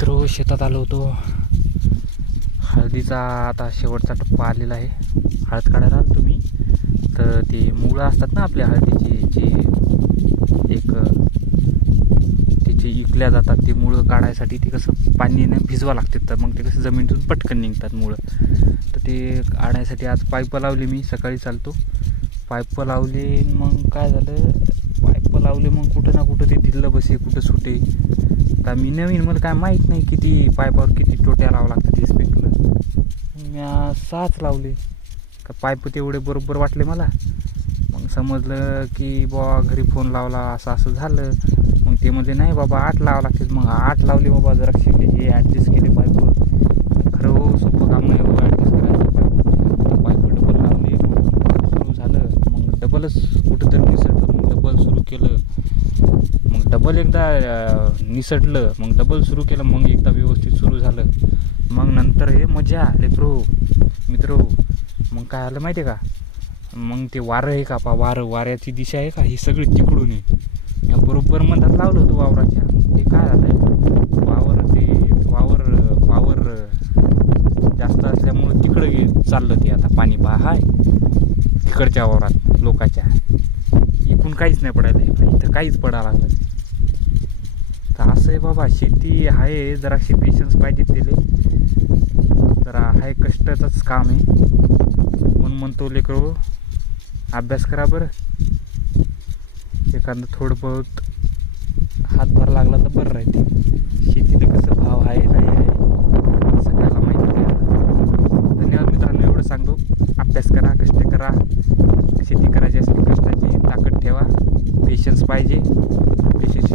मित्र शेतात आलो होतो. हळदीचा आता शेवटचा टप्पा आलेला आहे. हळद काढायला आलो तुम्ही. तर ते मुळं असतात ना आपल्या हळदीचे जे एक त्याचे इकल्या जातात ते मुळं काढायसाठी ते कसं पाणीनं भिजवा लागतात तर मग ते कसं जमिनीतून पटकन निघतात मुळं. तर ते काढायसाठी आज पाईप लावले मी सकाळी चालतो. पाईप लावले मग काय झालं? पाईप लावले मग कुठं ना कुठं ते ढिल्लं बसे कुठं सुटे. आता मी नवीन मला काय माहीत नाही किती पाईपावर किती टोट्या लावा लागतात ते स्पेकलं मी सहाच लावले. का पाईप तेवढे बरोबर वाटले मला. मग समजलं की बाबा घरी फोन लावला असं असं झालं. मग ते म्हणजे नाही बाबा आठ लावा लागतात मग आठ लावले बाबा जरा शिकले हे ॲडजस्ट केले पाईप खरं हो सोपं काम नाही हो ॲडजस्ट करायचं. पाईप डबल लावले सुरू झालं. मग डबलच कुठंतरी निसटलं मग डबल सुरू केलं. डबल एकदा निसटलं मग डबल सुरू केलं मग एकदा व्यवस्थित सुरू झालं. मग नंतर हे मजा लेकरो मित्र मग काय आलं माहिती आहे का? मग ते वारं आहे का पा वारं वाऱ्याची दिशा आहे का? ही सगळी तिकडून आहे. या बरोबर मधात लावलं होतं वावराच्या. ते काय झालं वावर ते वावर पावर जास्त असल्यामुळं तिकडं चाललं ते आता पाणी. पहा हाय. तिकडच्या वावरात लोकाच्या. इकून काहीच नाही पडायला इथं काहीच पडायला लागलं तर असं आहे बाबा शेती आहे जराशी पेशन्स पाहिजे त्याला जरा आहे कष्टाचंच काम आहे. म्हणून म्हणतो लेकर हो, अभ्यास करा बरं. एखादं थोडं बहुत हातभार लागला तर बरं राहते शेतीचं कसं भाव आहे नाही आहे सगळ्याला माहिती धन्यवाद मित्रांनो एवढं सांगतो. अभ्यास करा कष्ट करा. शेती करायची असली कष्टाची ताकद ठेवा. पेशन्स पाहिजे. पेशन्स